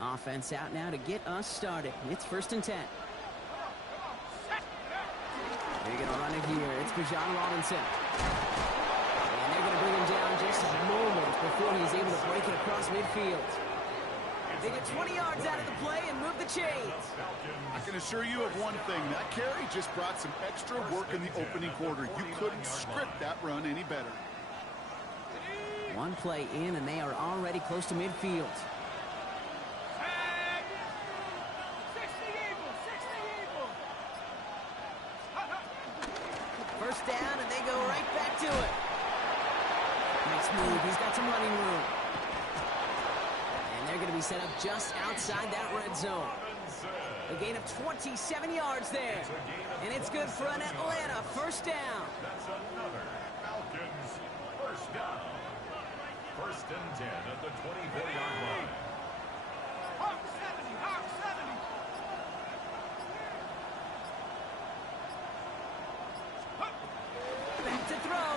Offense out now to get us started. It's 1st and 10. They're going to run it here. It's Bijan Robinson. And they're going to bring him down just moments before he's able to break it across midfield. They get 20 yards out of the play and move the chains. I can assure you of one thing. That carry just brought some extra work in the opening quarter. You couldn't script that run any better. One play in, and they are already close to midfield. First down, and they go right back to it. Nice move. He's got some running room. And they're going to be set up just outside that red zone. A gain of 27 yards there. And it's good for an Atlanta first down. That's another Falcons first down. 1st and 10 at the 24-yard line. Hawk 70, Hawk 70. Back to throw.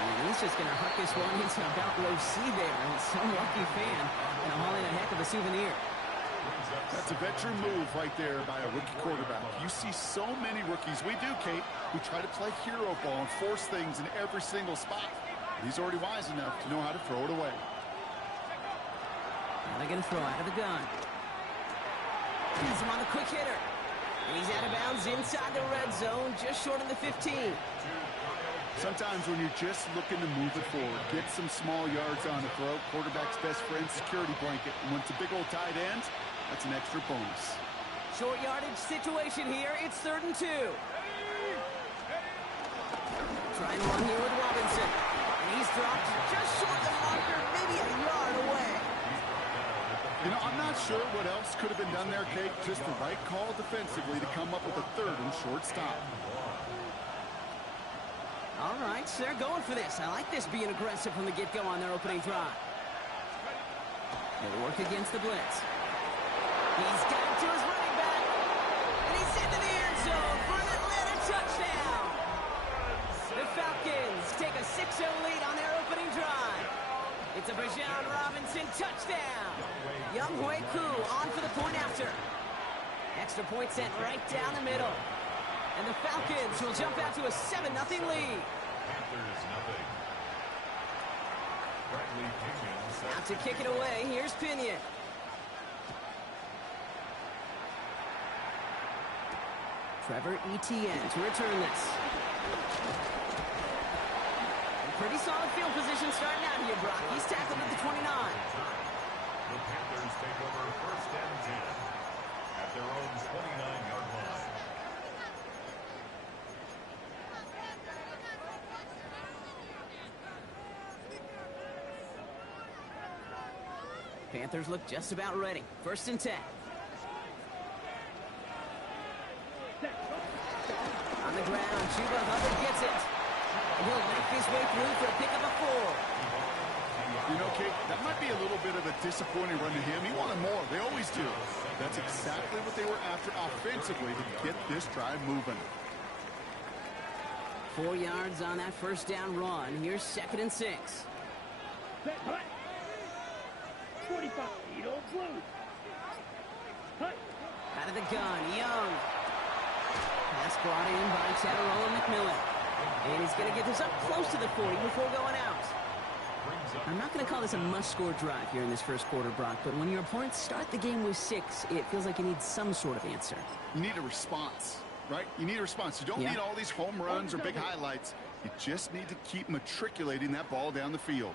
And he's just going to huck this one into about row C there. And some lucky fan going to haul in a heck of a souvenir. That's a veteran move right there by a rookie quarterback. You see so many rookies, we do, Kate, who try to play hero ball and force things in every single spot. He's already wise enough to know how to throw it away. Now they're going to throw out of the gun. He's him on the quick hitter. And he's out of bounds inside the red zone, just short of the 15. Sometimes when you're just looking to move it forward, get some small yards on a throw, quarterback's best friend, security blanket. And when it's a big old tight end, that's an extra bonus. Short yardage situation here. It's 3rd and 2. Trying one here with Robinson. And he's dropped just short of the marker, maybe a yard away. You know, I'm not sure what else could have been done there, Kate. Just the right call defensively to come up with a 3rd and short stop. All right, so they're going for this. I like this being aggressive from the get-go on their opening drive. They'll work against the blitz. He's got it to his running back. And he's into the end zone for an Atlanta touchdown. The Falcons take a 6-0 lead on their opening drive. It's a Bijan Robinson touchdown. Young Hui Koo on for the point after. Extra point sent right down the middle. And the Falcons will jump out to a 7-0 lead. Panthers nothing. Bradley Pinion Out to kick it away. Here's Pinion. Trevor Etienne to return this. Pretty solid field position starting out here, Brock. He's tackled at the 29. The Panthers take over 1st and 10 at their own 29-yard line. Panthers look just about ready. 1st and 10. On the ground, Chuba Hubbard gets it. And he'll make his way through for a pickup of 4. You know, Kate, that might be a little bit of a disappointing run to him. He wanted more. They always do. That's exactly what they were after offensively to get this drive moving. 4 yards on that first down run. Here's 2nd and 6. 45, blue. Out of the gun, Young. Pass brought in by Tattarola McMillan. And he's going to get this up close to the 40 before going out. I'm not going to call this a must-score drive here in this first quarter, Brock, but when your opponents start the game with 6, it feels like you need some sort of answer. You need a response, right? You need a response. You don't need all these home runs or big highlights. You just need to keep matriculating that ball down the field.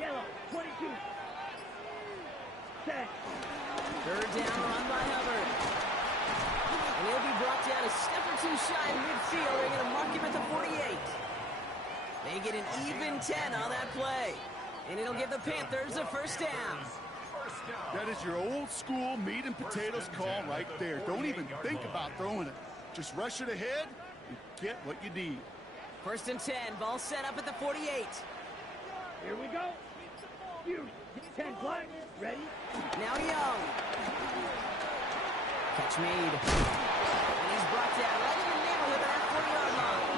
Yellow, 22. Set. 3rd down run by Hubbard. And he'll be brought down a step or 2 shy in midfield. They're going to mark him at the 48. They get an even 10 on that play. And it'll give the Panthers a first down. That is your old school meat and potatoes call right there. Don't even think about throwing it. Just rush it ahead and get what you need. 1st and 10, ball set up at the 48. Here we go. 10 play. Ready? Now Young. Catch made. And he's brought down right in the neighborhood of that 40-yard line.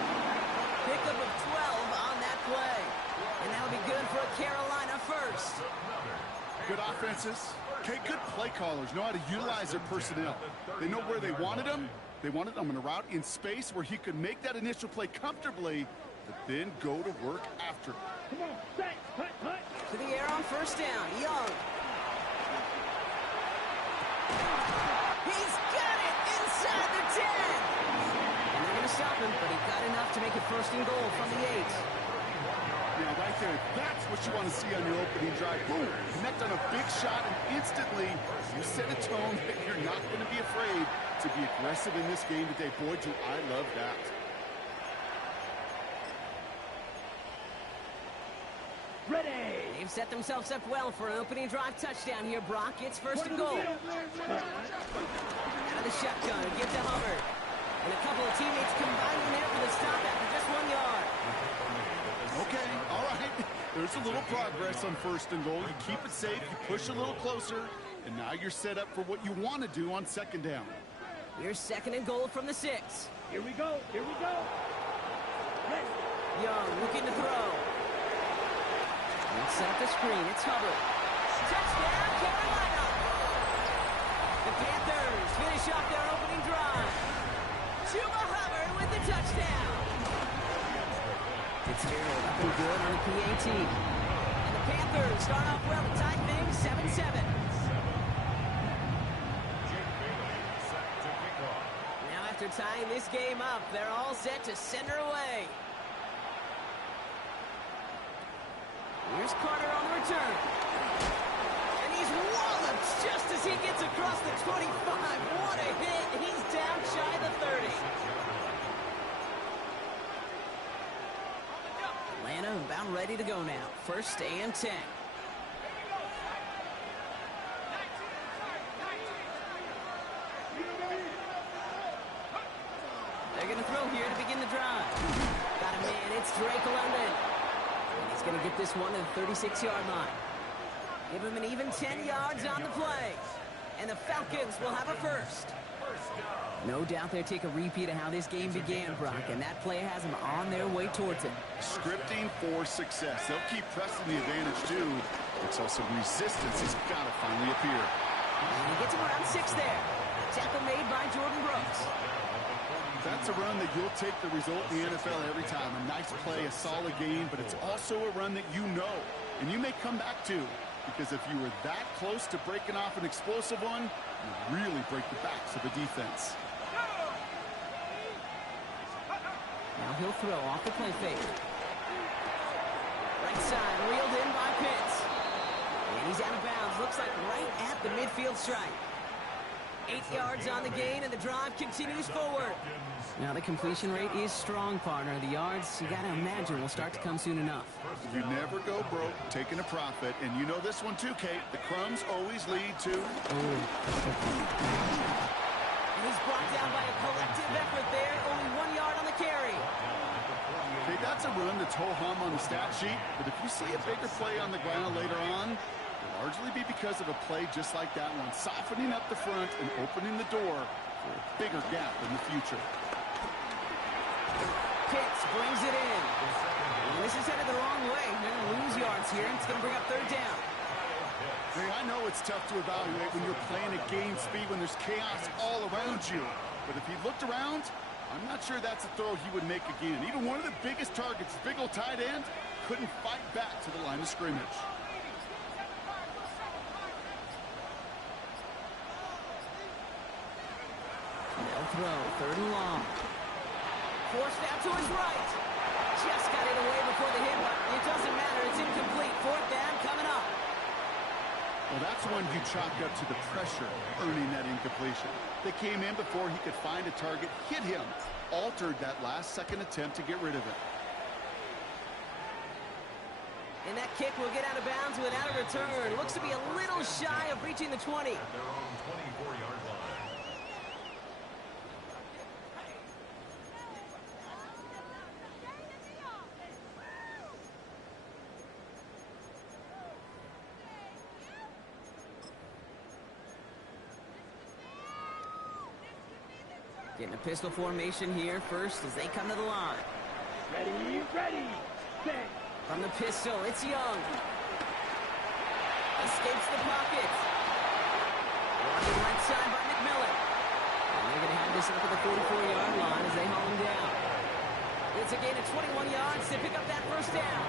Pickup of 12 Carolina first. Good offenses. Okay, good play callers know how to utilize their personnel. They know where they wanted him. They wanted him in a route in space where he could make that initial play comfortably, but then go to work after. Come on, set, cut, cut. To the air on first down. Young. He's got it inside the 10. And they're going to stop him, but he got enough to make it first and goal from the 8. Yeah, right there. That's what you want to see on your opening drive. Boom. Connect on a big shot, and instantly you set a tone that you're not going to be afraid to be aggressive in this game today. Boy, do I love that. Ready. They've set themselves up well for an opening drive touchdown here, Brock. It's first and goal. Out of the shotgun, give to Hubbard. And a couple of teammates combining there for the stop after just 1 yard. Okay, all right. There's a little progress on first and goal. You keep it safe, you push a little closer, and now you're set up for what you want to do on second down. Here's second and goal from the 6. Here we go. Here we go. Ready. Young looking to throw. Let's set up the screen. It's Hubbard. Touchdown, Carolina! The Panthers finish off their opening drive. Chuba Hubbard with the touchdown. Fitzgerald up and good on the PAT. And the Panthers start off well to tie things 7-7. Now after tying this game up, they're all set to send her away. Here's Carter on the return. And he's walloped just as he gets across the 25. What a hit. He's down shy of the 30. Atlanta about ready to go now. First and 10. They're going to throw here to begin the drive. Got a man. It's Drake London. And he's going to get this one to the 36-yard line. Give him an even 10 yards on the play. And the Falcons will have a first. No doubt they'll take a repeat of how this game began, Brock, and that play has them on their way towards it. Scripting for success. They'll keep pressing the advantage, too, until some resistance has got to finally appear. And he gets him around 6 there. Tackle made by Jordan Brooks. That's a run that you'll take the result in the NFL every time. A nice play, a solid game, but it's also a run that you know, and you may come back to, because if you were that close to breaking off an explosive one, you really break the backs of a defense. Now he'll throw off the play fake. Right side, reeled in by Pitts. And he's out of bounds. Looks like right at the midfield stripe. 8 yards on the gain, and the drive continues forward. Now the completion rate is strong, partner. The yards, you got to imagine, will start to come soon enough. You never go broke taking a profit, and you know this one too, Kate. The crumbs always lead to... And he's brought down by a collective effort there. Only 1 yard on the carry. Okay, that's a run that's ho-hum on the stat sheet, but if you see a bigger play on the ground later on, it'll largely be because of a play just like that one, softening up the front and opening the door for a bigger gap in the future. Pitts brings it in. And this is headed the wrong way. They're going to lose yards here. It's going to bring up third down. Hey, I know it's tough to evaluate when you're playing at game speed, when there's chaos all around you. But if he looked around, I'm not sure that's a throw he would make again. Even one of the biggest targets, big old tight end, couldn't fight back to the line of scrimmage. They'll throw, third and long. Forced out to his right. Just got it away before the hit, but it doesn't matter. It's incomplete. Fourth down coming up. Well, that's one you chalk up to the pressure earning that incompletion. They came in before he could find a target, hit him, altered that last-second attempt to get rid of it. And that kick will get out of bounds without a return. Looks to be a little shy of reaching the 20. At their own 24-yard line. Getting a pistol formation here first as they come to the line. Ready, ready, set, From the pistol, it's Young. Escapes the pocket. On the right side by McMillan. And they're going to have this up at the 44-yard line as they haul him down. It's a gain of 21 yards to pick up that first down.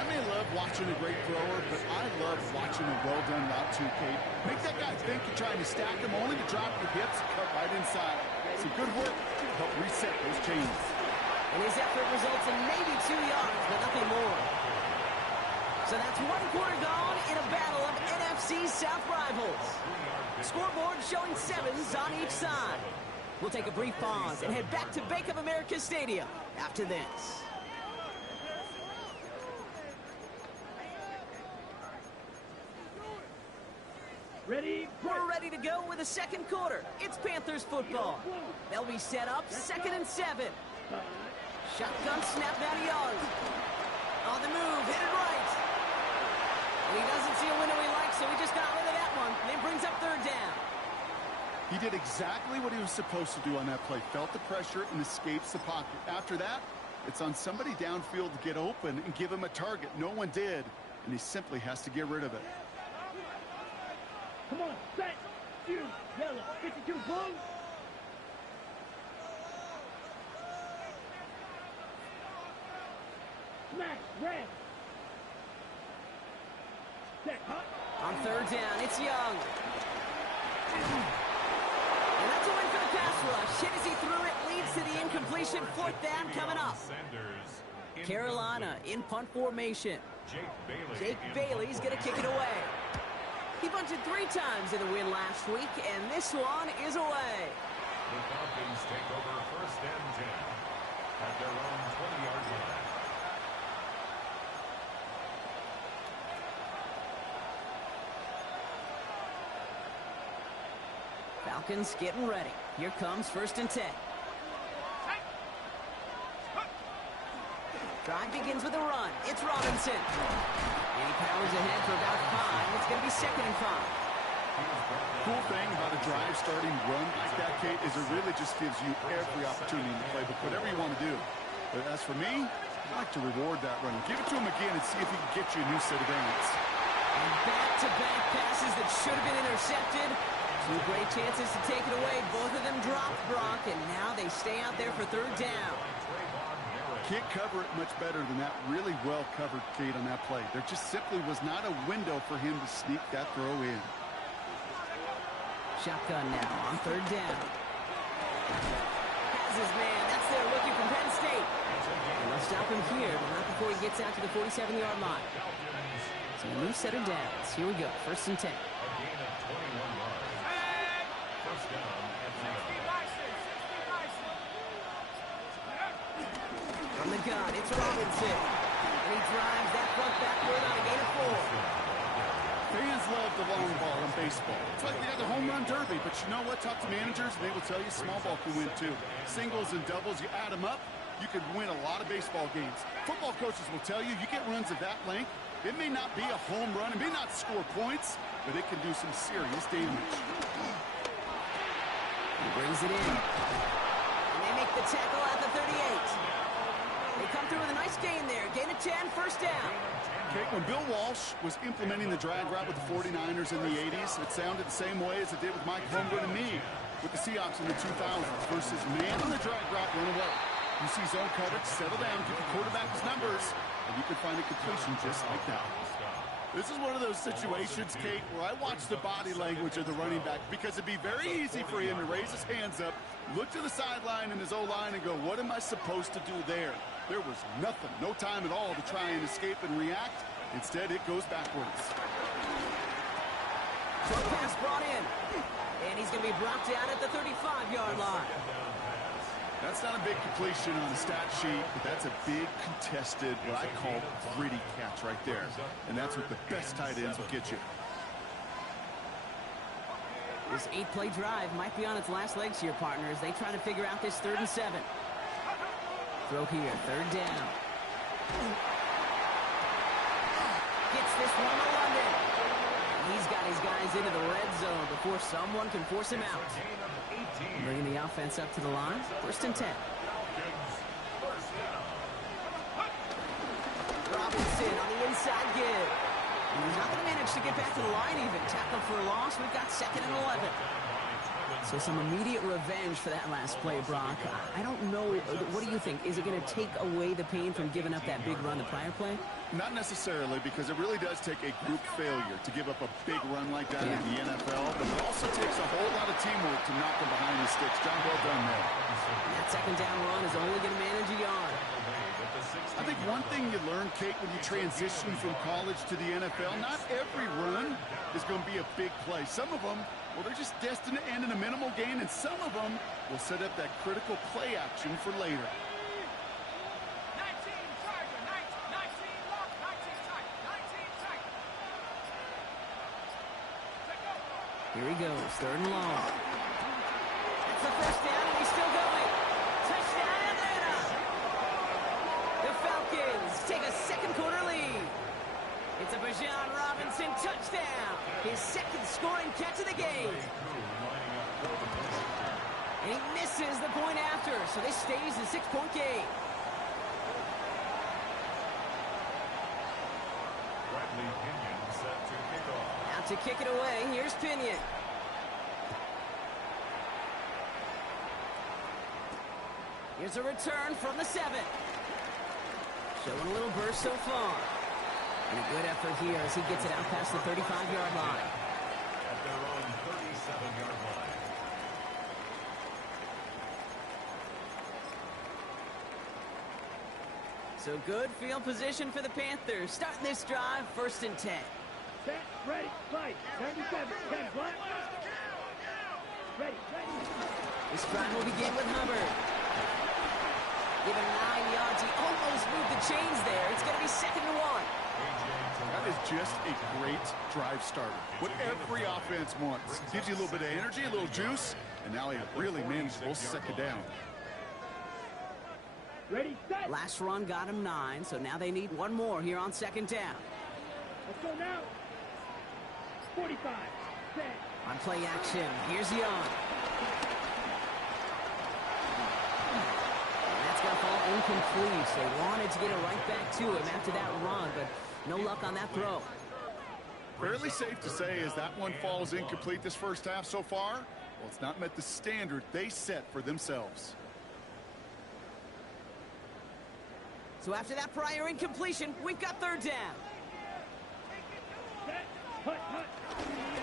I may love watching a great thrower, but I love watching a well-done route too, Kate. Make that guy think you're trying to stack him, only to drop your hips and cut right inside. Some good work to help reset those chains. And his effort results in maybe 2 yards, but nothing more. So that's 1 quarter gone in a battle of NFC South rivals. Scoreboard showing 7s on each side. We'll take a brief pause and head back to Bank of America Stadium after this. Ready? We're ready to go with the second quarter. It's Panthers football. They'll be set up 2nd and 7. Shotgun snap now to Young. On the move, hit it right. And he doesn't see a window he likes, so he just got rid of that one. And it brings up 3rd down. He did exactly what he was supposed to do on that play. Felt the pressure and escapes the pocket. After that, it's on somebody downfield to get open and give him a target. No one did, and he simply has to get rid of it. Come on, set, shoot, yellow, 52, blue. Smash, red. Set, hot. On 3rd down, it's Young. And that's a win for the pass rush. Hit as he threw it, leads to the incompletion. 4th down coming up. Carolina in punt formation. Jake Bailey's going to kick it away. He bunted 3 times in the win last week, and this one is away. The Falcons take over 1st and 10 at their own 20-yard line. Falcons getting ready. Here comes 1st and 10. Drive begins with a run. It's Robinson. And he powers ahead for about 5. It's going to be 2nd and 5. Cool thing about a drive starting run like that, Kate, is it really just gives you every opportunity in the playbook, whatever you want to do. But as for me, I like to reward that run. Give it to him again and see if he can get you a new set of downs. And back-to-back passes that should have been intercepted. 2 great chances to take it away. Both of them dropped, Brock, and now they stay out there for 3rd down. Can't cover it much better than that. Really well covered, Kate, on that play. There just simply was not a window for him to sneak that throw in. Shotgun now on 3rd down. Has his man. That's their rookie from Penn State. And they'll stop him here, but not before he gets out to the 47-yard line. So a new set of downs. Here we go. 1st and 10. From the gun, it's Robinson. And he drives that front backward on a gain of 4. Fans love the long ball in baseball. It's like they got the home run derby, but you know what? Talk to managers, and they will tell you small ball can win too. Singles and doubles, you add them up, you could win a lot of baseball games. Football coaches will tell you, you get runs of that length, it may not be a home run, it may not score points, but it can do some serious damage. He brings it in. And they make the tackle at the 38. They come through with a nice gain there. Gain of 10, 1st down. Okay, when Bill Walsh was implementing the drag route with the 49ers in the 80s, it sounded the same way as it did with Mike Holmgren and me with the Seahawks in the 2000s versus man on the drag route, run away. You see zone coverage, settle down, give the quarterback his numbers, and you can find a completion just like that. This is one of those situations, Kate, where I watch the body language of the running back because it'd be very easy for him to raise his hands up, look to the sideline in his O-line and go, what am I supposed to do there? There was nothing, no time at all to try and escape and react. Instead, it goes backwards. Short pass brought in. And he's going to be brought down at the 35-yard line. That's not a big completion on the stat sheet, but that's a big contested, what I call gritty catch right there. And that's what the best tight ends will get you. This 8-play drive might be on its last legs here, partners. They try to figure out this 3rd and 7. Throw here, 3rd down. Gets this one to London. He's got his guys into the red zone before someone can force him out. Bringing the offense up to the line. 1st and 10. Robinson onside give. And he's not going to manage to get back to the line even. Tackle for a loss. We've got 2nd and 11. So some immediate revenge for that last play, Brock. I don't know. What do you think? Is it going to take away the pain from giving up that big run the prior play? Not necessarily, because it really does take a group failure to give up a big run like that in the NFL, but it also takes a whole lot of teamwork to knock them behind the sticks. John, well done there. And that 2nd down run is only going to manage a yard. I think one thing you learn, Kate, when you transition from college to the NFL, not every run is going to be a big play. Some of them, well, they're just destined to end in a minimal gain, and some of them will set up that critical play action for later. 19 Charger, 19 lock, 19 tight, 19 tight. Here he goes, 3rd and long. That's the 1st down, and he's still going. Touchdown, Atlanta! The Falcons take a 2nd quarter lead. It's a Bijan Robinson touchdown. His 2nd scoring catch of the game. And he misses the point after, so this stays a 6-point game. Bradley Pinion set to kick off. Now to kick it away, here's Pinion. Here's a return from the 7. Showing a little burst so far. And a good effort here as he gets it out past the 35-yard line. At their own 37-yard line. So good field position for the Panthers. Starting this drive, 1st and 10. Set, ready, fight. 97, 10, block. Ready. This drive will begin with Hubbard. Given 9 yards, he almost moved the chains there. It's going to be 2nd and 1. That is just a great drive starter. What every offense wants. Gives you a little bit of energy, a little juice, and now a really manageable 2nd down. Ready, set. Last run got him 9, so now they need one more here on 2nd down. Let's go now. 45, set. On play action, here's Young. That's going to fall incomplete. They wanted to get it right back to him after that run, but no luck on that throw. Fairly safe to say as that one falls incomplete this first half so far, well, it's not met the standard they set for themselves. So after that prior incompletion, we've got 3rd down. Set, hut.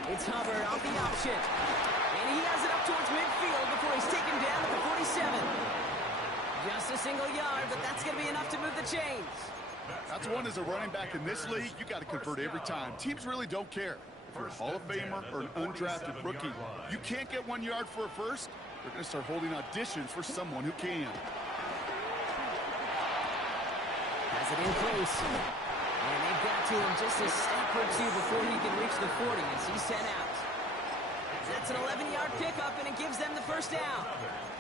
It's Hubbard off the option. And he has it up towards midfield before he's taken down at the 47. Just a single yard, but that's going to be enough to move the chains. That's one as a running back in this league, you got to convert every time. Teams really don't care. If you're a Hall of Famer or an undrafted rookie, you can't get 1 yard for a first, they're going to start holding auditions for someone who can. Has it in close. And they've got to him just a step or two before he can reach the 40 as he's sent out. That's an 11-yard pickup, and it gives them the 1st down.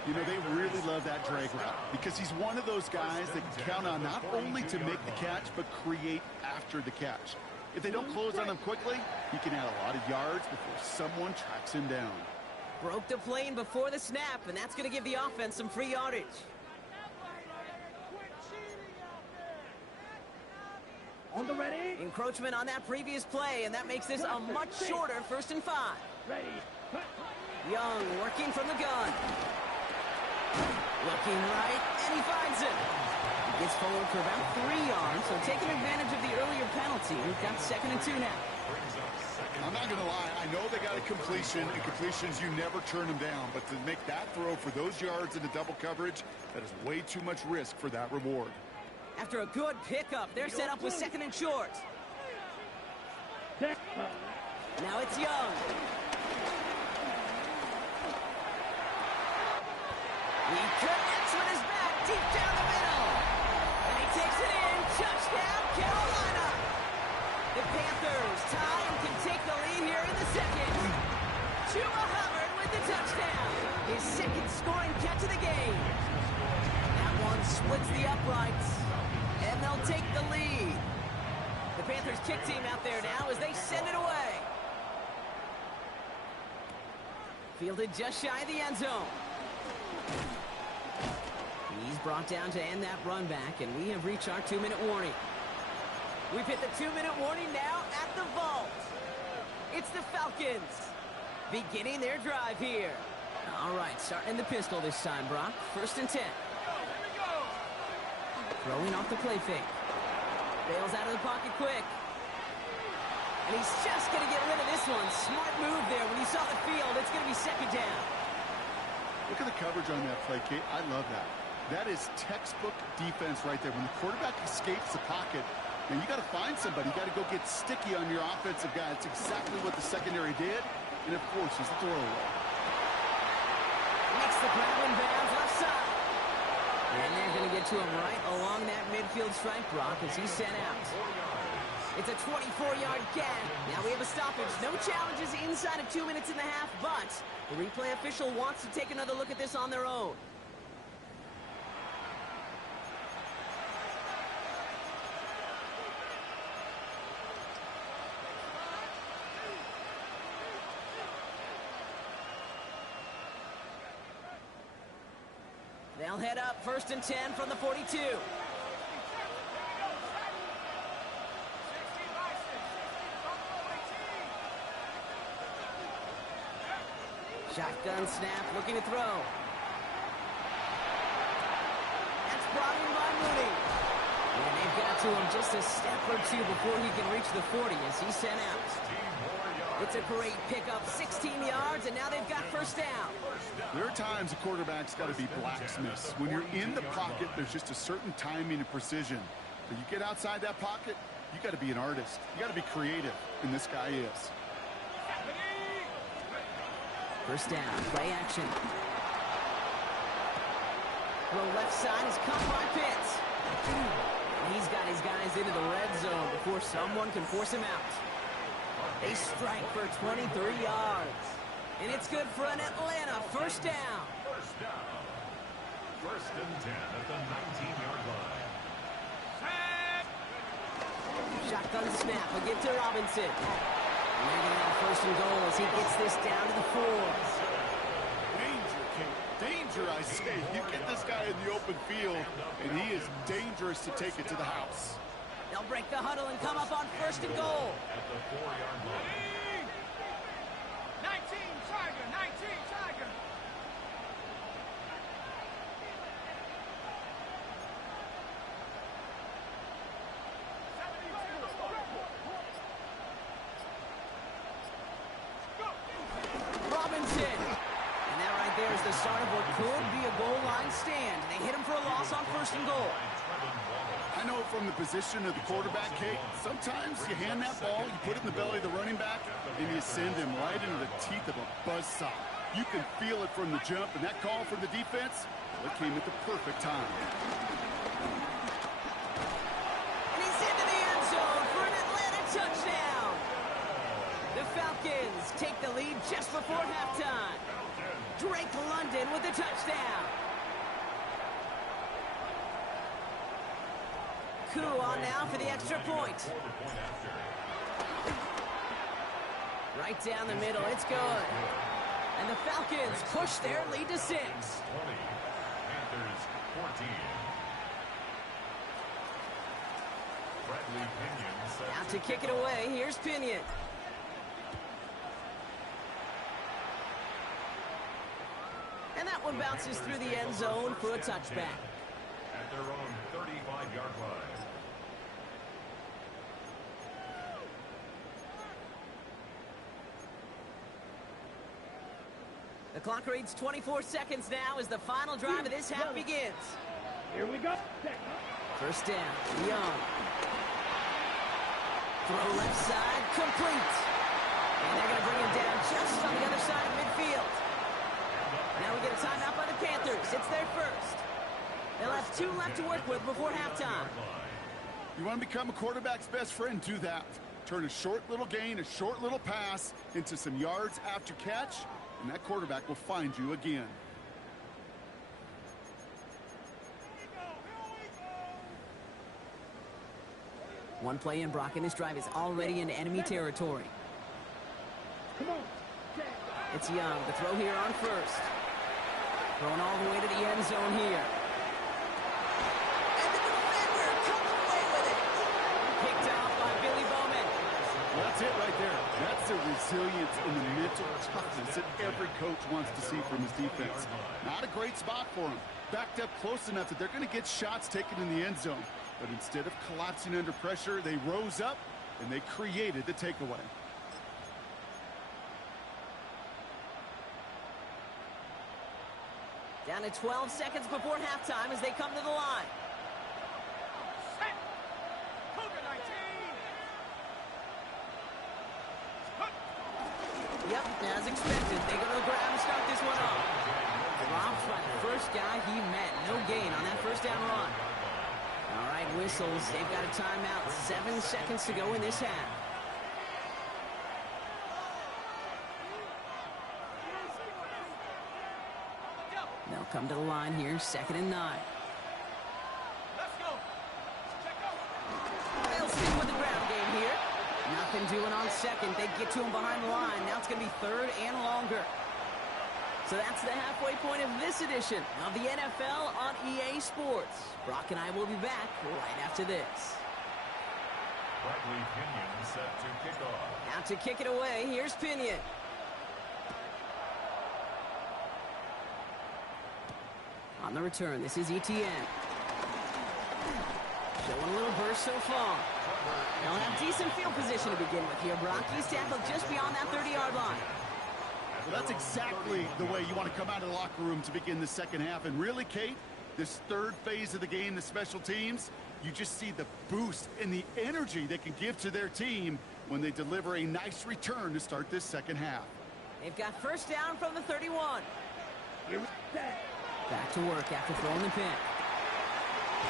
You know, they really love that drag route because he's one of those guys that can count on not only to make the catch, but create after the catch. If they don't close on him quickly, he can add a lot of yards before someone tracks him down. Broke the plane before the snap, and that's going to give the offense some free yardage. On the ready. Encroachment on that previous play, and that makes this a much shorter 1st and 5. Ready, cut. Young working from the gun. Looking right, and he finds it. He gets forward for about 3 yards, so taking advantage of the earlier penalty. We've got 2nd and 2 now. I'm not going to lie, I know they got a completion, and completions, you never turn them down. But to make that throw for those yards into double coverage, that is way too much risk for that reward. After a good pickup, they're set up with 2nd and short. Now it's Young. He connects with his back deep down the middle. And he takes it in. Touchdown, Carolina. The Panthers tie and can take the lead here in the 2nd. Chuba Hubbard with the touchdown. His 2nd scoring catch of the game. That one splits the uprights. And they'll take the lead. The Panthers kick team out there now as they send it away. Fielded just shy of the end zone. He's brought down to end that run back, and we have reached our 2-minute warning. We've hit the 2-minute warning now at the vault. It's the Falcons beginning their drive here. All right, starting the pistol this time, Brock. 1st and 10. Throwing off the play fake. Bails out of the pocket quick. And he's just going to get rid of this one. Smart move there. When you saw the field, it's going to be 2nd down. Look at the coverage on that play, Kate. I love that. That is textbook defense right there. When the quarterback escapes the pocket, and you got to find somebody. You got to go get sticky on your offensive guy. It's exactly what the secondary did, and it forces the throwaway. Makes the grab in bounds left side. And they're going to get to him right along that midfield stripe, Brock, as he's sent out. It's a 24-yard gap. Now we have a stoppage. No challenges inside of 2 minutes and a half, but the replay official wants to take another look at this on their own. They'll head up 1st and 10 from the 42. Shotgun snap, looking to throw. That's brought in by Mooney. And they've got to him just a step or two before he can reach the 40 as he's sent out. It's a great pickup, 16 yards, and now they've got 1st down. There are times a quarterback's got to be blacksmiths. When you're in the pocket, there's just a certain timing and precision. But you get outside that pocket, you got to be an artist. You got to be creative, and this guy is. 1st down, play action. Throw left side is caught by Pitts. He's got his guys into the red zone before someone can force him out. They strike for 23 yards. And it's good for an Atlanta 1st down. 1st down. 1st and 10 at the 19-yard line. Shotgun snap again to Robinson. Landing on 1st and goal as he gets this down to the 4. Danger, Kate. Danger, I say. You get this guy in the open field, and he is dangerous to take it to the house. They'll break the huddle and come up on 1st and goal. At the 4-yard line. 19, Tiger, 19, Tiger. Robinson. And that right there is the start of what could be a goal line stand. They hit him for a loss on 1st and goal. I know from the position of the quarterback, Kate, sometimes you hand that ball, you put it in the belly of the running back, and you send him right into the teeth of a buzzsaw. You can feel it from the jump, and that call from the defense, well, it came at the perfect time. And he's into the end zone for an Atlanta touchdown. The Falcons take the lead just before halftime. Drake London with the touchdown. On now for the extra point. Right down the middle, it's good. And the Falcons push their lead to 6. 20. Panthers 14. Bradley Pinion Out to kick it away, here's Pinion. And that one bounces through the end zone for a touchback. At their own 35-yard line. The clock reads 24 seconds now as the final drive of this half begins. Here we go. 1st down, Young. Throw left side, complete. And they're going to bring him down just on the other side of midfield. Now we get a timeout by the Panthers. It's their 1st. They'll have 2 left to work with before halftime. You want to become a quarterback's best friend? Do that. Turn a short little gain, a short little pass into some yards after catch, and that quarterback will find you again. One play in, Brock, and this drive is already into enemy territory. Come on. It's Young. The throw here on 1st. Going all the way to the end zone here. And the defender comes away with it. Picked off That's it right there. That's the resilience and the mental toughness that every coach wants to see from his defense. Not a great spot for him. Backed up close enough that they're going to get shots taken in the end zone. But instead of collapsing under pressure, they rose up and they created the takeaway. Down to 12 seconds before halftime as they come to the line. Set. Cougar 19. Yep, as expected, they go to the ground to start this one off. Dropped by the first guy he met. No gain on that first down run. All right, whistles. They've got a timeout. 7 seconds to go in this half. They'll come to the line here, 2nd and 9. Let's go. Check out. They'll stick with the ground game here. Nothing doing on 2nd. They get to him behind the line. Now it's going to be 3rd and longer. So that's the halfway point of this edition of the NFL on EA Sports. Brock and I will be back right after this. Bradley Pinion set to kick off. Out to kick it away, here's Pinion. On the return, this is ETN. Showing a little burst so far. They'll have decent field position to begin with here, Brock. He's tackled just beyond that 30-yard line. Well, that's exactly the way you want to come out of the locker room to begin the second half. And really, Kate, this third phase of the game, the special teams, you just see the boost and the energy they can give to their team when they deliver a nice return to start this second half. They've got first down from the 31. Here we go. Back to work after throwing the pin.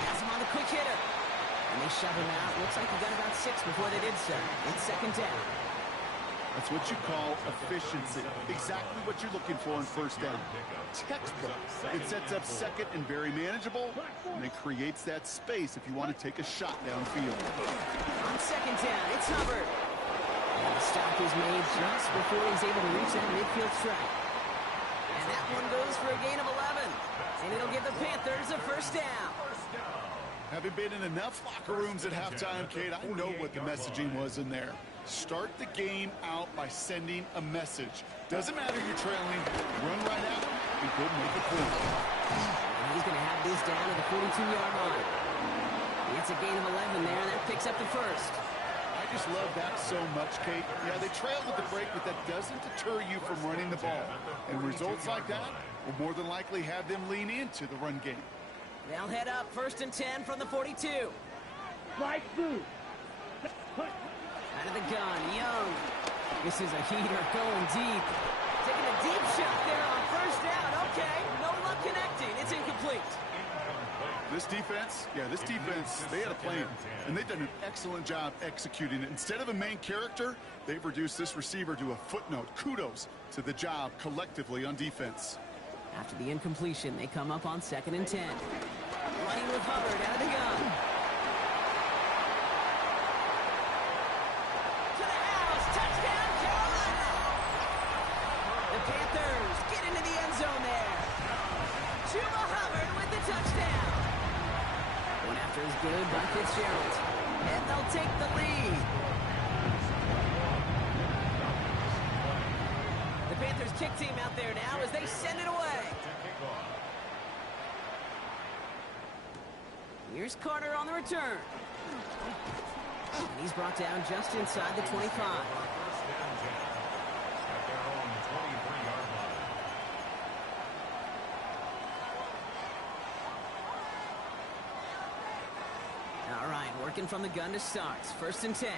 Has him on the quick hitter. And they shove him out. Looks like he got about 6 before they did so. It's 2nd down. That's what you call efficiency. Exactly what you're looking for in first down. Textbook. It sets up 2nd and very manageable, and it creates that space if you want to take a shot downfield. On 2nd down, it's Hubbard. And the stop is made just before he's able to reach that midfield strike. And that one goes for a gain of 11. And it'll give the Panthers a first down. Having been in enough locker rooms at halftime, Kate, I know what the messaging was in there. Start the game out by sending a message. Doesn't matter you're trailing, run right out and go make a point. And he's going to have this down to the 42-yard line. It's a gain of 11 there, and that picks up the first. I just love that so much, Kate. Yeah, they trailed at the break, but that doesn't deter you from running the ball. And results like that will more than likely have them lean into the run game. They'll head up 1st and 10 from the 42. Like food. Out of the gun, Young. This is a heater going deep. Taking a deep shot there on first down. Okay, no luck connecting. It's incomplete. This defense, they had a plan, and they've done an excellent job executing it. Instead of a main character, they've reduced this receiver to a footnote. Kudos to the job collectively on defense. After the incompletion, they come up on 2nd and 10. Running with Hubbard out of the gun. To the house, touchdown, Carolina! The Panthers get into the end zone there. Chuba Hubbard with the touchdown. One after is good by Fitzgerald. And they'll take the lead. The Panthers kick team out there now as they send it away. Here's Carter on the return. And he's brought down just inside the 25. All right, working from the gun to start. 1st and 10.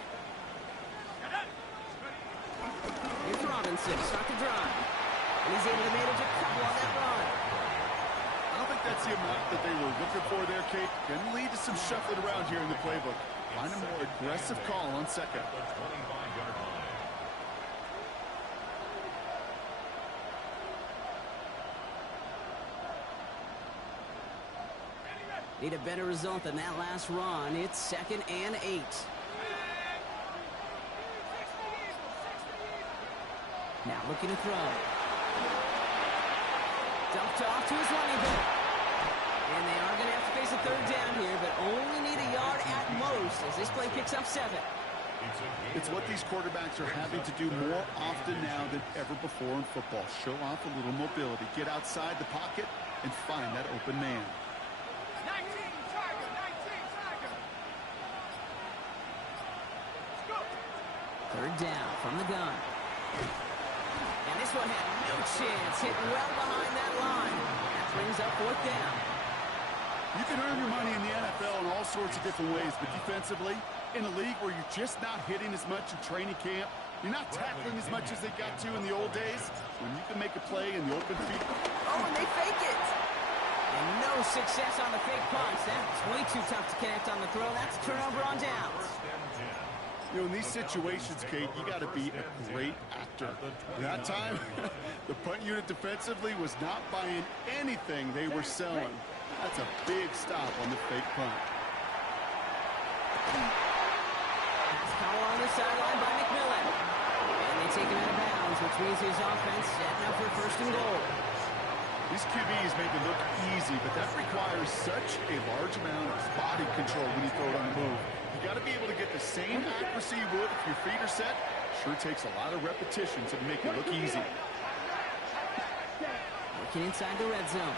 Here's Robinson, start the drive. And he's able to manage a couple on that run. I don't think that's the amount that they were looking for there, Kate. Can lead to some shuffling around here in the playbook. Find a more aggressive call on 2nd. Need a better result than that last run. It's 2nd and 8. Now looking to throw. Dumped off to his running back. And they are going to have to face a 3rd down here, but only need a yard at most as this play picks up 7. It's what these quarterbacks are having to do more often now than ever before in football. Show off a little mobility. Get outside the pocket and find that open man. 19, Tiger, 19, Tiger. Let's go. Third down from the gun. And this one had no chance. Hit well behind that line. That brings up fourth down. You can earn your money in the NFL in all sorts of different ways, but defensively, in a league where you're just not hitting as much in training camp, you're not tackling as much as they got to in the old days, when you can make a play in the open field. Oh, and they fake it. And no success on the fake punch. That's way too tough to connect on the throw. That's a turnover on downs. You know, in these situations, Kate, you got to be a great actor. That time, the punt unit defensively was not buying anything they were selling. That's a big stop on the fake punt. It's caught along the sideline by McMillan. And they take him out of bounds, which means his offense setting up for first and goal. These QBs make it look easy, but that requires such a large amount of body control when you throw it on the move. You got to be able to get the same accuracy you would if your feet are set. Sure takes a lot of repetitions to make it look easy. Working inside the red zone.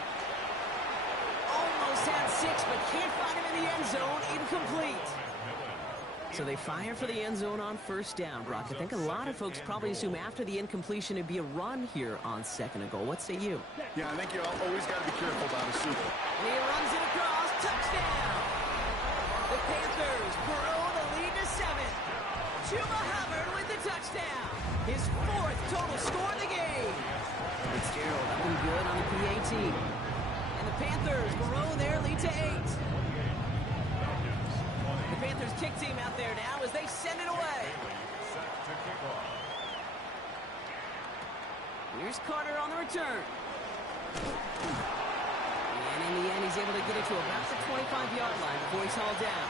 Almost had 6, but can't find him in the end zone. Incomplete. So they fire for the end zone on first down, Brock. I think a lot of folks probably assume after the incompletion it'd be a run here on second and goal. What say you? Yeah, I think you always got to be careful about assuming. And he runs it across. Touchdown! The Panthers grow the lead to 7. Chuba Hubbard with the touchdown. His 4th total score of the game. Fitzgerald up and good on the PAT. And the Panthers grow their lead to 8. The Panthers kick team out there now as they send it away. Here's Carter on the return. And in the end, he's able to get it to about the 25-yard line before he's hauled down.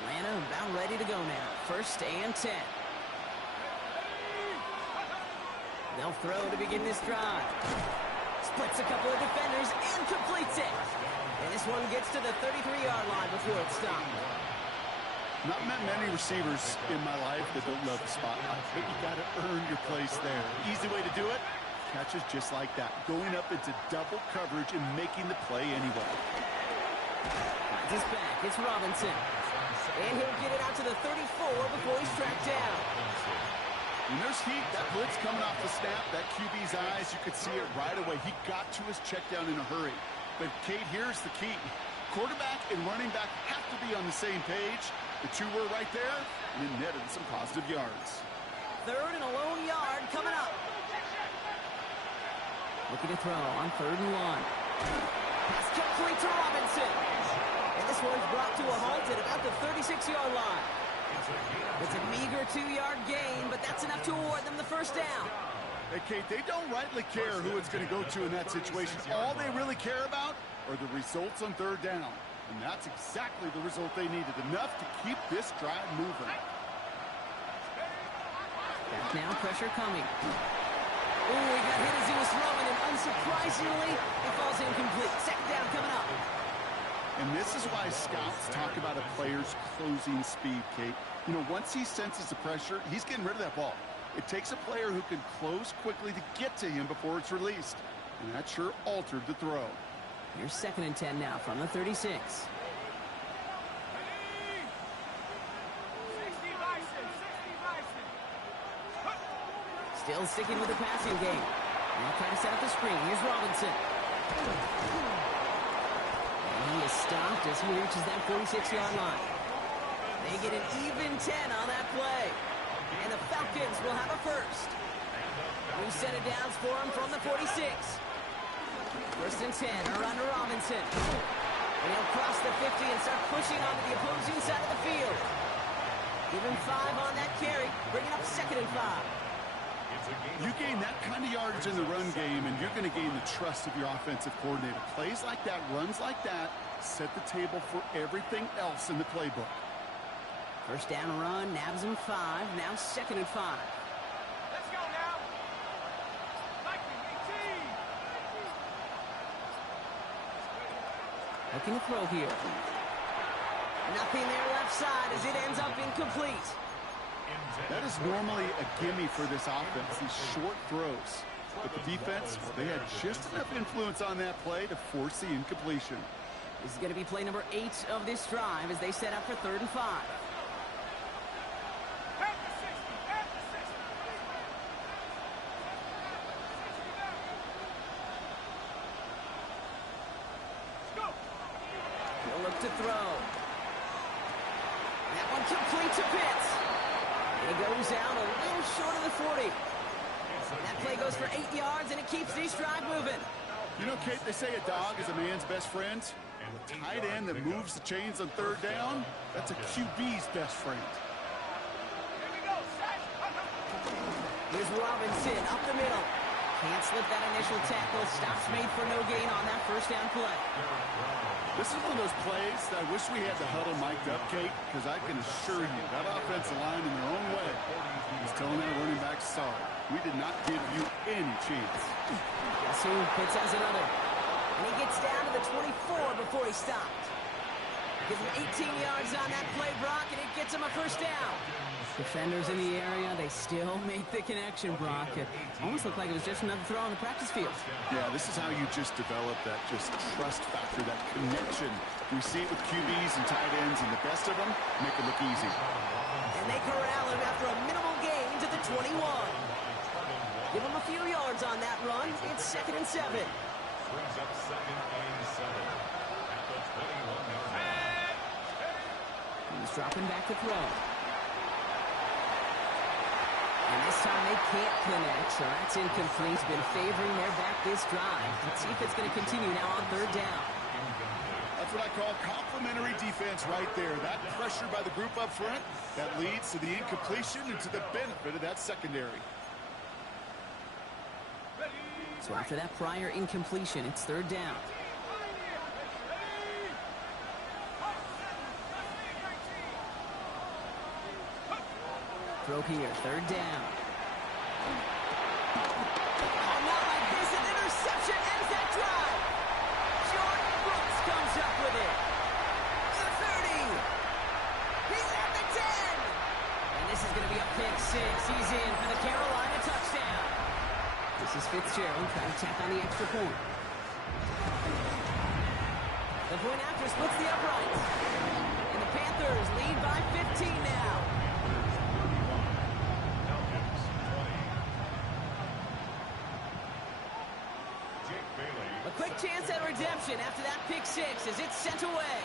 Atlanta about ready to go now. First and 10. They'll throw to begin this drive. Splits a couple of defenders and completes it. And this one gets to the 33-yard line before it's stopped. Not met many receivers in my life that don't love the spotlight, but you got to earn your place there. Easy way to do it, catches just like that. Going up into double coverage and making the play anyway. Finds his back. It's Robinson. And he'll get it out to the 34 before he's tracked down. When there's heat, that blitz coming off the snap, that QB's eyes, you could see it right away. He got to his check down in a hurry. But, Kate, here's the key. Quarterback and running back have to be on the same page. The two were right there, and it netted some positive yards. 3rd and a lone yard coming up. Looking to throw on 3rd and 1. Pass complete to Robinson. And this one's brought to a halt at about the 36-yard line. It's a meager 2-yard gain, but that's enough to award them the first down. Hey, Kate, they don't rightly care who it's going to go to in that situation. All they really care about are the results on 3rd down. And that's exactly the result they needed. Enough to keep this drive moving. Back now, pressure coming. Oh, he got hit as he was throwing, and unsurprisingly, it falls incomplete. Second down coming up. And this is why scouts talk about a player's closing speed, Kate. You know, once he senses the pressure, he's getting rid of that ball. It takes a player who can close quickly to get to him before it's released. And that sure altered the throw. Here's 2nd and 10 now from the 36. Still sticking with the passing game. Now trying to set up the screen. Here's Robinson. And he is stopped as he reaches that 46-yard line. They get an even 10 on that play. And the Falcons will have a first. New set of downs for him from the 46. 1st and 10, around to Robinson. And he'll cross the 50 and start pushing onto the opposing side of the field. Give him 5 on that carry, bringing up 2nd and 5. You gain that kind of yardage in the run game, and you're going to gain the trust of your offensive coordinator. Plays like that, runs like that, set the table for everything else in the playbook. First down run, nabs him 5. Now 2nd and 5. Let's go now. Looking to throw here. Nothing there left side as it ends up incomplete. That is normally a gimme for this offense, these short throws. But the defense, well, they had just enough influence on that play to force the incompletion. This is going to be play number 8 of this drive as they set up for 3rd and 5. He'll look to throw. That one complete to Pitts. He goes out a little short of the 40. That play goes for 8 yards, and it keeps this drive moving. You know, Kate, they say a dog is a man's best friend. And a tight end that moves the chains on 3rd down, that's a QB's best friend. Here's Robinson up the middle. Can't slip that initial tackle. Stops made for no gain on that 1st down play. This is one of those plays that I wish we had the huddle mic'd up, Kate, because I can assure you that offensive line in their own way is telling their running back, sorry, we did not give you any chance. Yes, who? Pitts has another. And he gets down to the 24 before he stopped. Gives him 18 yards on that play, Brock, and it gets him a 1st down. Defenders in the area, they still make the connection, Brock. It almost looked like it was just another throw on the practice field. Yeah, this is how you just develop that just trust factor, that connection. We see it with QBs and tight ends, and the best of them make it look easy. And they corral him after a minimal gain to the 21. Give him a few yards on that run. It's 2nd and 7. Brings up 2nd and 7 at the 21-yard line. He's dropping back to throw. And this time they can't connect, so that's incomplete. Been favoring their back this drive. Let's see if it's going to continue now on 3rd down. That's what I call complimentary defense right there. That pressure by the group up front, that leads to the incompletion and to the benefit of that secondary. So after that prior incompletion, it's 3rd down. Throw here, 3rd down. Oh, not like this. An interception ends that drive. Jordan Brooks comes up with it. To the 30. He's at the 10. And this is going to be a pick 6. He's in for the Carolina touchdown. This is Fitzgerald trying to tack on the extra point. The point after splits the uprights. And the Panthers lead by 15 now. A quick chance at redemption after that pick 6 as it's sent away.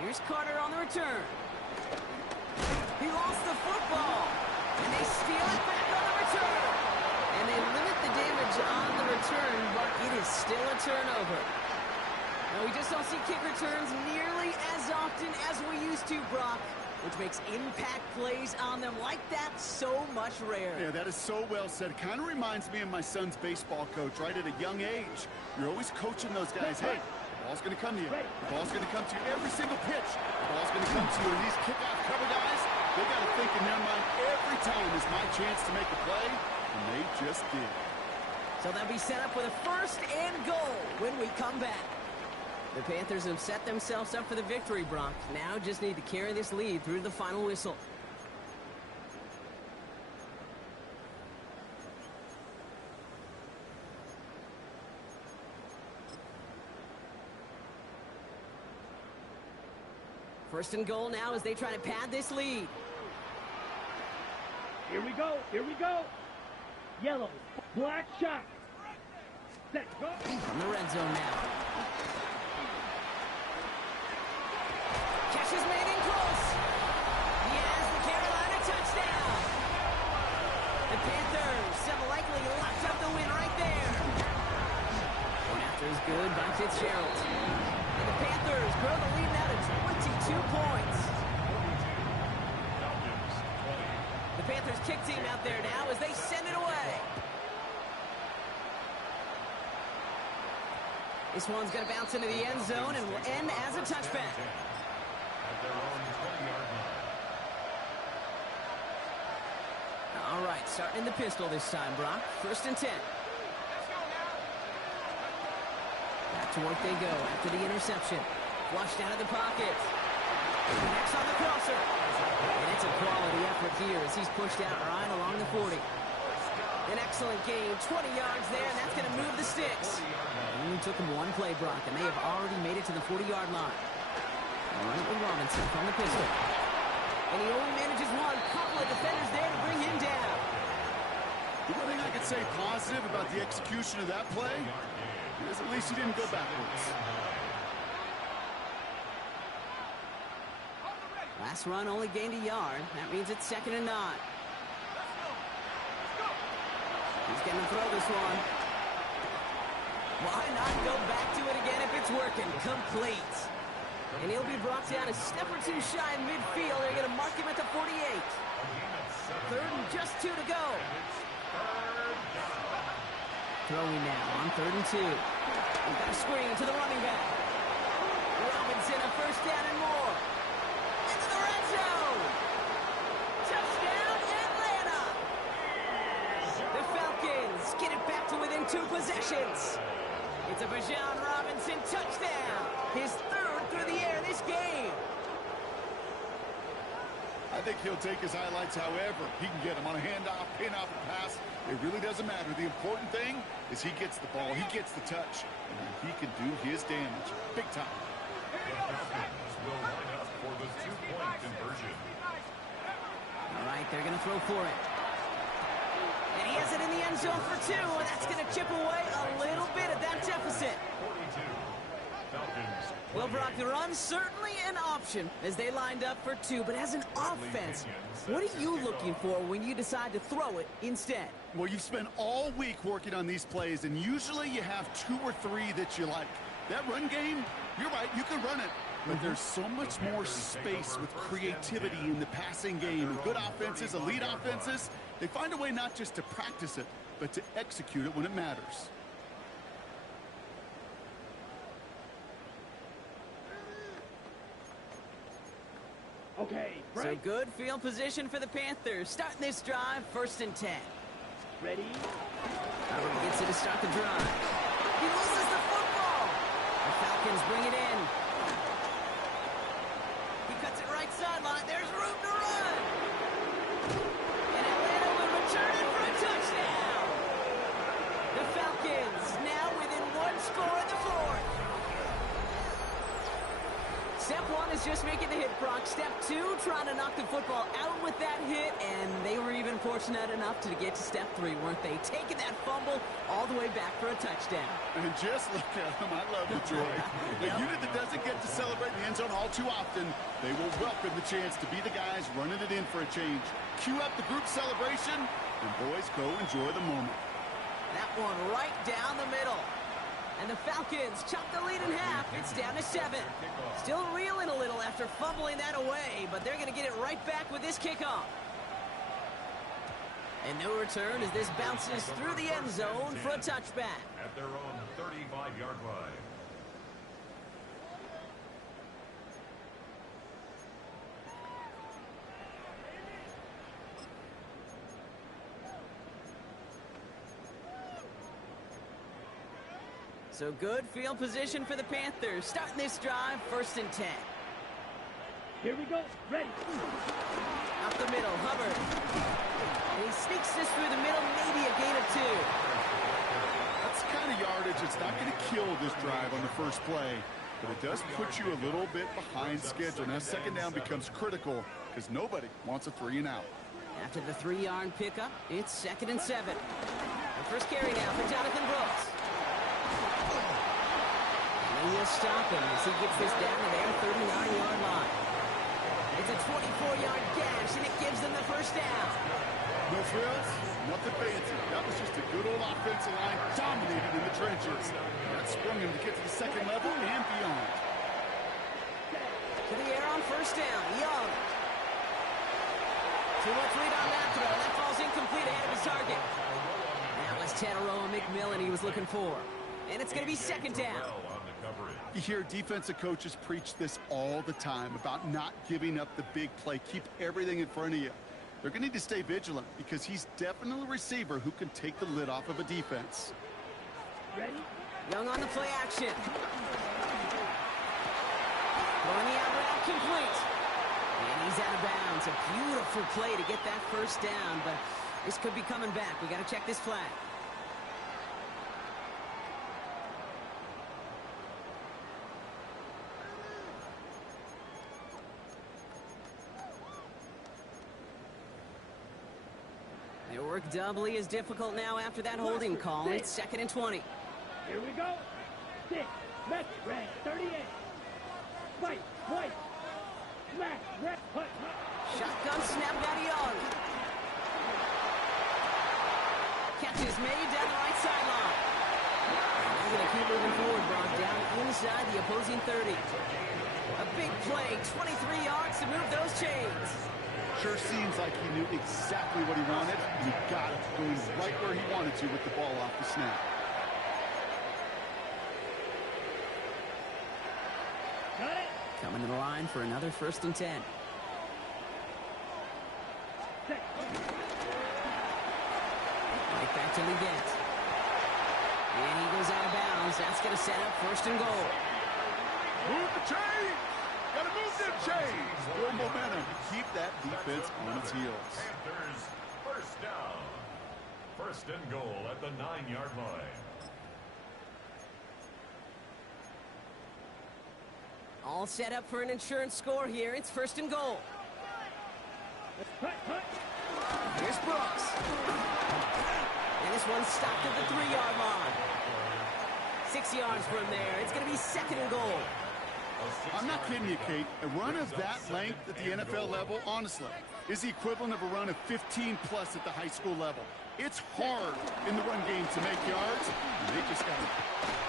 Here's Carter on the return. He lost the football. And they steal it back on the return. And they limit the damage on the return, but it is still a turnover. Now, we just don't see kick returns nearly as often as we used to, Brock, which makes impact plays on them like that so much rarer. Yeah, that is so well said. It kind of reminds me of my son's baseball coach, right? At a young age, you're always coaching those guys. Hey, the ball's going to come to you. The ball's going to come to you every single pitch. The ball's going to come to you. And these kickoff cover guys, they got to think in their mind every time is my chance to make a play, and they just did. So they'll be set up with a 1st and goal when we come back. The Panthers have set themselves up for the victory, Brock. Now just need to carry this lead through to the final whistle. First and goal now as they try to pad this lead. Here we go. Here we go. Yellow. Black shot. Set. Go. From the red zone now. Catch is made in close. He has the Carolina touchdown. The Panthers have likely locked up the win right there. One after is good by Fitzgerald. And the Panthers grow the lead now to 22 points. The Panthers kick team out there now as they send it away. This one's going to bounce into the end zone and will end as a touchback. All right, starting in the pistol this time, Brock. 1st and 10. Back to work they go after the interception. Flushed out of the pocket. Connects on the crosser. And it's a quality effort here as he's pushed out right along the 40. An excellent gain, 20 yards there, and that's going to move the sticks. It only took him one play, Brock, and they have already made it to the 40-yard line. Right with Robinson from the pistol. And he only manages one. Couple of defenders there to bring him down. The one thing I could say positive about the execution of that play is at least he didn't go backwards. Last run only gained a yard. That means it's 2nd and 9. He's going to throw this one. Why not go back to it again if it's working? Complete. And he'll be brought down a step or two shy in midfield. They're going to mark him at the 48. 3rd and just 2 to go. Throwing now on 3rd and 2. We've got a screen to the running back. Robinson, a first down and more. Into the red zone. Touchdown, Atlanta. The Falcons get it back to within 2 possessions. It's a Bijan Robinson touchdown. His 3rd through the air this game. I think he'll take his highlights however he can get them on a handoff, pin-off, and pass. It really doesn't matter. The important thing is he gets the ball, he gets the touch, and he can do his damage. Big time. The Falcons will line up for the 2-point conversion. All right, they're going to throw for it. And he has it in the end zone for 2, and that's going to chip away a little bit at that deficit. 42. Falcons. Well, Brock, the run's certainly an option as they lined up for 2, but as an offense, what are you looking for when you decide to throw it instead? Well, you've spent all week working on these plays, and usually you have 2 or 3 that you like. That run game, you're right, you can run it. But there's so much more space with creativity in the passing game. And good offenses, elite offenses, they find a way not just to practice it, but to execute it when it matters. Okay, So break. good field position for the Panthers. Starting this drive, 1st and 10. Ready? Hubbard gets it to start the drive. He loses the football. The Falcons bring it in. He cuts it right sideline. There's room to run. And Atlanta will return it for a touchdown. The Falcons now within 1 score in the 4th. Step 1 is just making the hit, Brock. Step 2, trying to knock the football out with that hit, and they were even fortunate enough to get to step 3, weren't they? Taking that fumble all the way back for a touchdown. And just look at them. I love the joy. A unit that doesn't get to celebrate in the end zone all too often, they will welcome the chance to be the guys running it in for a change. Cue up the group celebration, and boys, go enjoy the moment. That one right down the middle. And the Falcons chop the lead in half. It's down to 7. Still reeling a little after fumbling that away, but they're going to get it right back with this kickoff. And no return as this bounces through the end zone for a touchback. At their own 35-yard line. So good field position for the Panthers. Starting this drive, 1st and 10. Here we go. Ready. Up the middle, Hubbard. And he sneaks this through the middle, maybe a gain of 2. That's the kind of yardage that's not going to kill this drive on the first play, but it does put you a little bit behind schedule. Now 2nd down becomes critical because nobody wants a 3 and out. After the 3-yard pickup, it's 2nd and 7. The first carry now for Jonathan Brooks. And he'll stop him as he gets this down to their 39-yard line. It's a 24-yard gash, and it gives them the first down. No frills, nothing fancy. That was just a good old offensive line dominated in the trenches. That sprung him to get to the 2nd level and beyond. To the air on 1st down, Young. Too much lead on that throw. That falls incomplete ahead of his target. That was Tataroa McMillan he was looking for. And it's going to be 2nd down. You hear defensive coaches preach this all the time about not giving up the big play. Keep everything in front of you. They're going to need to stay vigilant because he's definitely a receiver who can take the lid off of a defense. Ready? Young on the play action. Throwing the out route complete. And he's out of bounds. A beautiful play to get that first down, but this could be coming back. We got to check this flag. Their work doubly as difficult now after that holding call. It's 2nd and 20. Here we go. 6. Match rank 38. Fight. White. Smash. Red. Hut. Shotgun snap by Young. Catch is made down the right sideline. They're going to keep moving forward, Brock, down inside the opposing 30. A big play, 23 yards to move those chains. Sure seems like he knew exactly what he wanted, and he got it going right where he wanted to with the ball off the snap. Got it. Coming to the line for another 1st and 10. Set. Right back to Leggett. And he goes out of bounds. That's going to set up 1st and goal. Move the chains! Gotta move them chains! More momentum. Keep that defense on its heels. Panthers, first down. 1st and goal at the 9-yard line. All set up for an insurance score here. It's 1st and goal. Hut. Here's Brooks. And this one's stopped at the 3-yard line. 6 yards from there. It's going to be 2nd and goal. I'm not kidding you, Kate. A run of that length at the NFL level, honestly, is the equivalent of a run of 15-plus at the high school level. It's hard in the run game to make yards, and they just got it.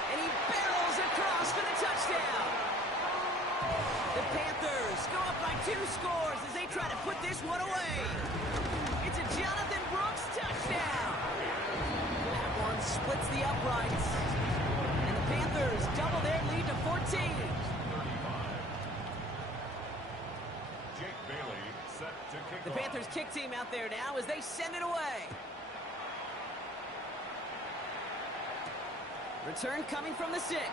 And he barrels across for the touchdown. The Panthers go up by 2 scores as they try to put this one away. It's a Jonathan Brooks touchdown. That one splits the uprights. And the Panthers double their lead to 14. The Panthers kick team out there now as they send it away. Return coming from the 6. Mike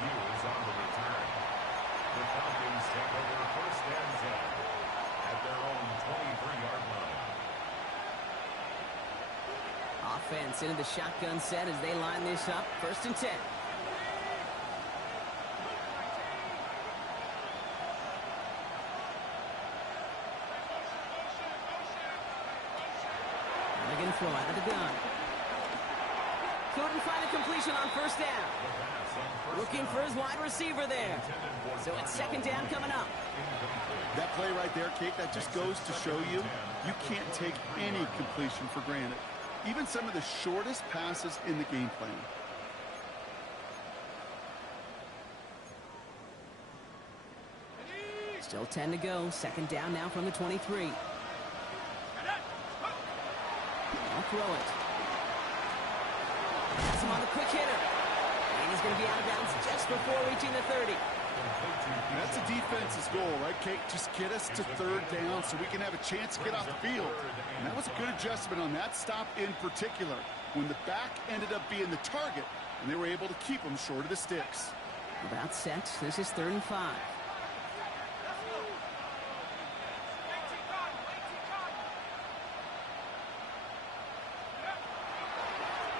Hughes on the return. The Falcons take over 1st and 10 at their own 23-yard line. Offense into the shotgun set as they line this up. 1st and 10. Throw out of the gun. Couldn't find a completion on 1st down. Looking for his wide receiver there. So it's 2nd down coming up. That play right there, Kate, that just goes to show you, you can't take any completion for granted. Even some of the shortest passes in the game plan. Still 10 to go. 2nd down now from the 23. I'll throw it. That's him on the quick hitter. And he's going to be out of bounds just before reaching the 30. That's a defense's goal, right, Kate? Just get us to 3rd down so we can have a chance to get off the field. And that was a good adjustment on that stop in particular, when the back ended up being the target, and they were able to keep them short of the sticks. About set. This is 3rd and 5.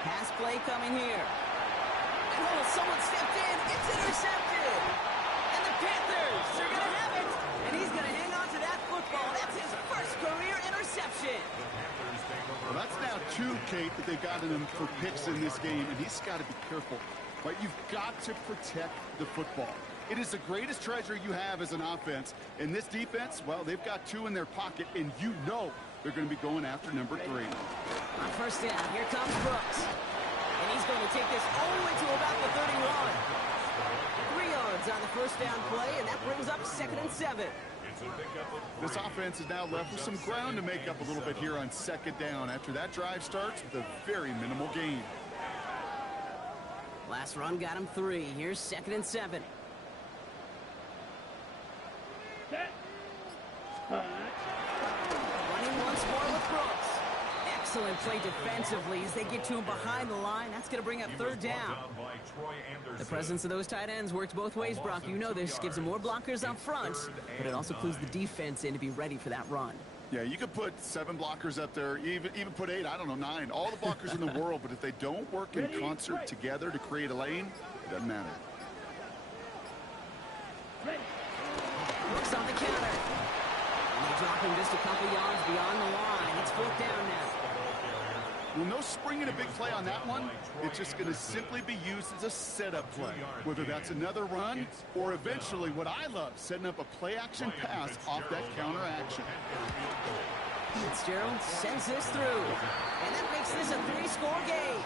Pass play coming here. Oh, someone stepped in. It's intercepted. And the Panthers are going to have it. And he's going to hang on to that football. That's his 1st career interception. Well, that's now 2, Kate, that they've gotten him for picks in this game, and he's got to be careful. Right? You've got to protect the football. It is the greatest treasure you have as an offense. And this defense, well, they've got 2 in their pocket, and you know they're going to be going after number 3. On 1st down, here comes Brooks. And he's going to take this all the way to about the 31. 3 yards on the 1st down play, and that brings up 2nd and 7. This offense is now left with some ground to make up a little bit here on 2nd down after that drive starts with a very minimal gain. Last run got him 3. Here's 2nd and 7. Set. Running once more with Brooks. Excellent play defensively as they get to him behind the line. That's going to bring up third down. The presence of those tight ends works both ways, Brock. You know this. Gives them more blockers up front, but it also clues the defense in to be ready for that run. Yeah, you could put 7 blockers up there, even put 8, I don't know, 9. All the blockers in the world, but if they don't work in concert together to create a lane, it doesn't matter. Looks on the counter. And they drop him just a couple yards beyond the line. It's fourth down now. Well, no springing a big play on that one. It's just going to simply be used as a setup play, whether that's another run or eventually what I love, setting up a play-action pass off that counter action. Fitzgerald sends this through, and that makes this a 3-score game.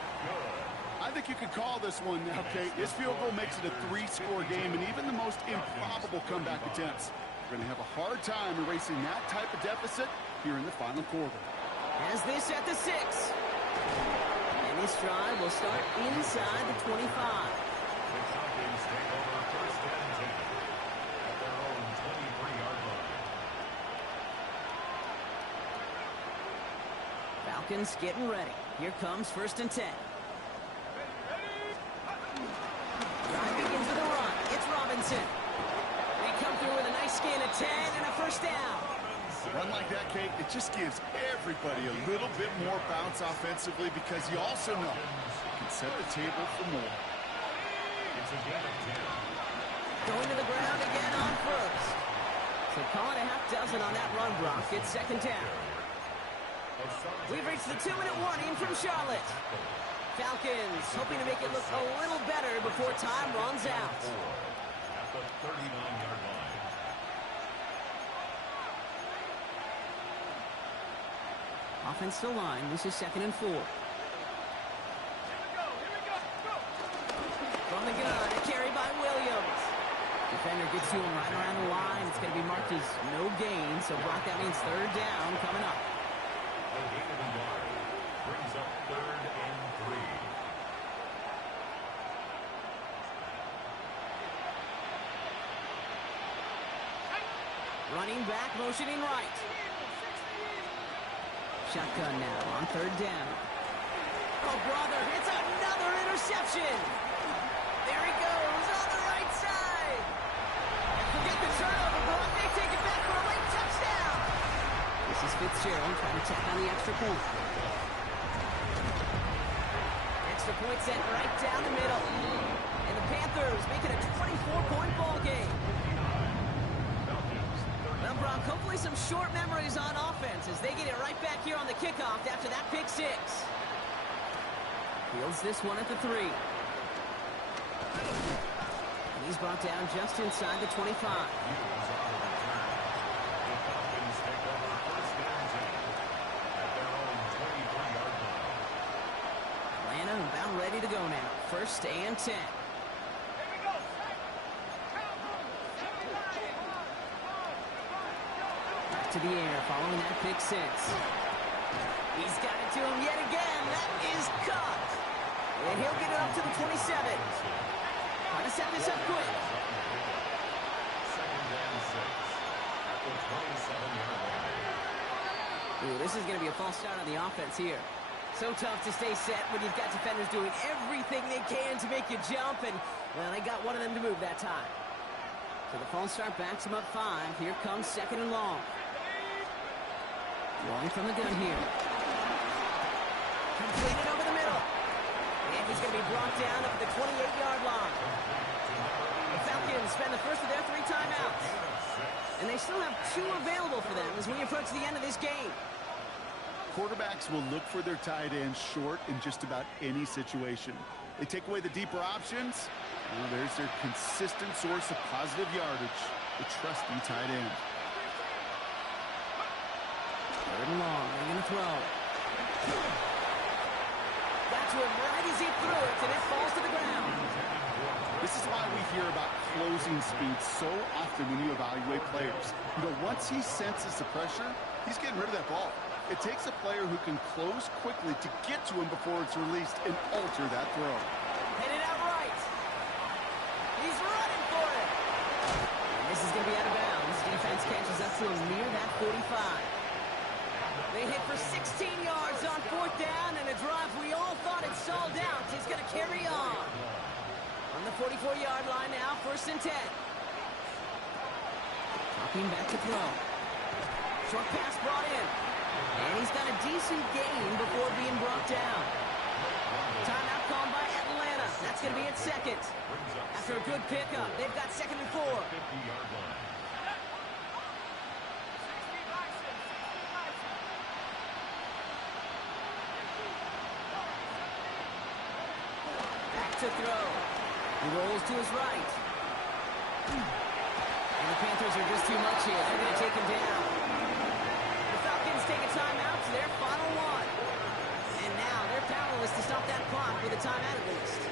I think you could call this one now, Kate. This field goal makes it a 3-score game, and even the most improbable comeback attempts are going to have a hard time erasing that type of deficit here in the final quarter. As this at the 6. And this drive will start inside the 25. The Falcons take over first and 10 at their own 23-yard line. Falcons getting ready. Here comes first and 10. Drive begins with a run. It's Robinson. They come through with a nice gain of 10 and a first down. Run like that, Kate, it just gives everybody a little bit more bounce offensively because you also know you can set the table for more. It's a gain of 10. Going to the ground again on first. So call it a half dozen on that run, Brock. It's second down. We've reached the 2-minute warning from Charlotte. Falcons hoping to make it look a little better before time runs out. At the 39-yard line. Offensive line. This is second and 4. From the gun, a carry by Williams. Defender gets to him right around the line. It's going to be marked as no gain. So, Brock, that means third down coming up. A gain of a yard brings up third and 3. Running back, motioning right. Shotgun now on third down. Oh, brother, it's another interception. There he goes on the right side. Forget the turnover, Brock. They take it back for a late touchdown. This is Fitzgerald trying to tack on the extra point. Extra point sent right down the middle. And the Panthers make it a 24-point ball game. Well, Brock, hopefully some short memories on offense as they get it right back here on the kickoff after that pick 6. Fields this one at the 3. And he's brought down just inside the 25. Atlanta about ready to go now. First and 10. To the air, following that pick 6. He's got it to him yet again. That is caught. And he'll get it up to the 27. Trying to set this up quick. Second and 6 at the 27-yard line. Ooh, this is going to be a false start on the offense here. So tough to stay set when you've got defenders doing everything they can to make you jump. And, well, they got one of them to move that time. So the false start backs him up 5. Here comes second and long. Rolling from the gun here. Completed over the middle. And he's going to be brought down up at the 28-yard line. The Falcons spend the first of their 3 timeouts. And they still have 2 available for them as we approach the end of this game. Quarterbacks will look for their tight ends short in just about any situation. They take away the deeper options. Well, there's their consistent source of positive yardage, the trusty tight end. Third and long, they're going to throw. Got to him right as he threw it, and it falls to the ground. This is why we hear about closing speed so often when you evaluate players. You know, once he senses the pressure, he's getting rid of that ball. It takes a player who can close quickly to get to him before it's released and alter that throw. Headed out right. He's running for it. And this is going to be out of bounds. Defense catches up to him near that 45. They hit for 16 yards on 4th stalled out. He's going to carry on. On the 44-yard line now, 1st and 10. Talking back to throw. Short pass brought in. And he's got a decent gain before being brought down. Timeout called by Atlanta. That's going to be its 2nd. After a good pickup, they've got 2nd and 4. Back to throw. He rolls to his right. And the Panthers are just too much here. They're going to take him down. The Falcons take a timeout to their final one. And now they're powerless to stop that clock with a timeout at least.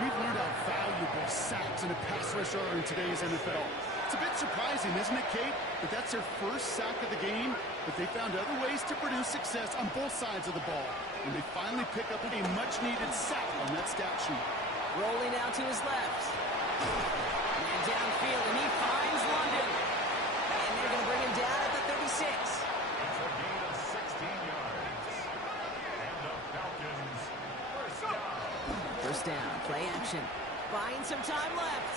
We've learned how valuable sacks in a pass rush are in today's NFL. It's a bit surprising, isn't it, Kate, that that's their first sack of the game, but they found other ways to produce success on both sides of the ball. And they finally pick up a much-needed sack on that stat sheet. Rolling out to his left. And downfield, and he finds London. And they're going to bring him down at the 36. It's a gain of 16 yards. And the Falcons first down. First down, play action. Buying some time left.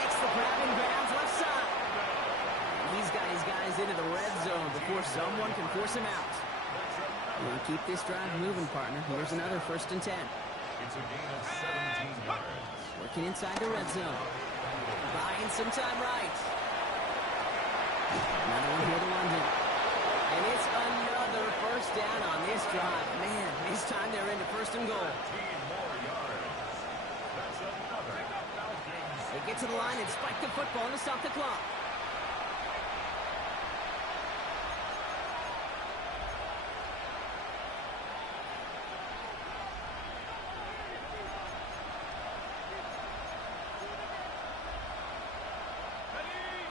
Makes the grabbing grounds left side. And he's got his guys into the red zone before someone can force him out. We'll keep this drive moving, partner. Here's another 1st and 10. It's a gain of 17 yards. Working inside the red zone. Buying some time right. Another one here to London. And it's another 1st down on this drive. Man, this time they're into 1st and goal. 15 more yards. That's another Falcons. They get to the line and spike the football to stop the clock.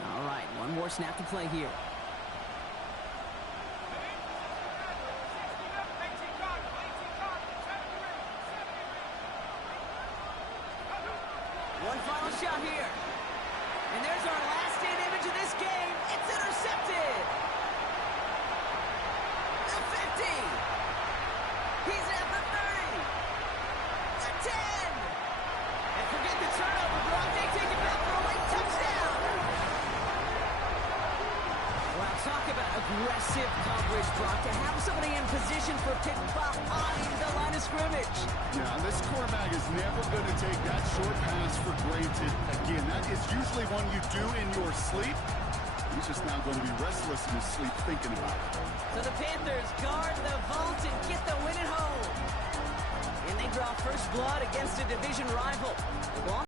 All right, one more snap to play here. One final shot here. And there's our last stand image of this game. It's intercepted. The 50. He's at the 30. The 10. And forget the turnover, Brock. They take it back for a late touchdown. Wow, talk about aggressive coverage, Brock. To have somebody in position for a pick behind the line of scrimmage. Yeah, this quarterback is never going to take that short pass for granted. Again, that is usually one you do in your sleep. He's just now going to be restless in his sleep thinking about it. So the Panthers guard the vault and get the win at home. And they draw first blood against a division rival.